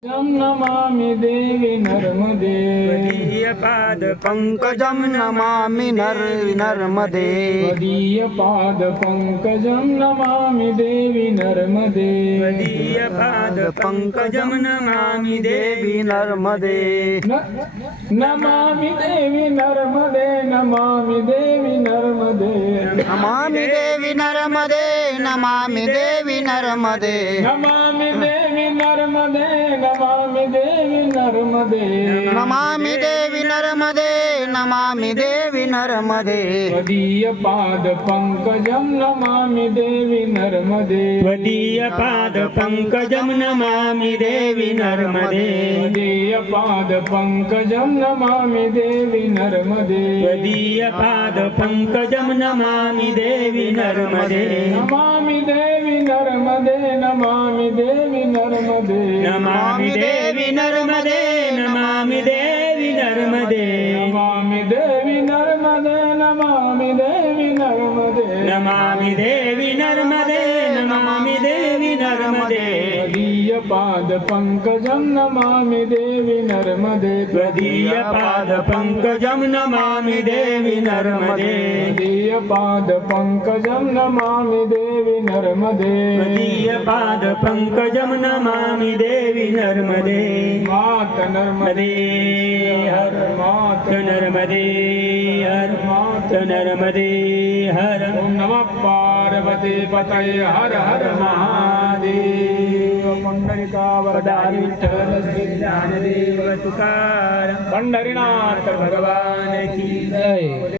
पङ्कजं नमा देवि नर्मदे पाद पंकज नमा देवि नर्मदे पाद पंकज नमा देवि नर्मदे नमा देवि नर्मदे नमा देवि नर्मदे नमा नमा नर्मदे नर्मदे नमा देवि नर्मदे नमामि देवि नर्मदे नमामि देवि नर्मदे நமாமி தேவி நர்மதே தடிய பாத பங்கஜம் நமாமி தேவி நர்மதே தடிய பாத பங்கஜம் நமாமி தேவி நர்மதே தடிய பாத பங்கஜம் நமாமி தேவி நர்மதே தடிய பாத பங்கஜம் நமாமி தேவி நர்மதே நமாமி தேவி நர்மதே நமாமி தேவி நர்மதே நமாமி தேவி நர்மதே நமாமி தேவி நர்மதே நமாமி தேவி நர்மதே நமாமி தேவி நர்மதே நமாமி தேவி நர்மதே த்வதீய பாத பங்கஜம் நமாமி தேவி நர்மதே த்வதீய பாத பங்கஜம் நமாமி தேவி நர்மதே த்வதீய பாத பங்கஜம் நமாமி தேவி நர்மதே த்வதீய பாத பங்கஜம் நமாமி தேவி நர்மதே மாத நர்மதே हर मात तो नर्मदे हर मात तो नर्मदे तो नर्म तो नर्म हर नम पार्वती पतये हर हर महादेव तो पंडरीका वरदारी तो ज्ञान देव तुकार पंडरीनाथ भगवान की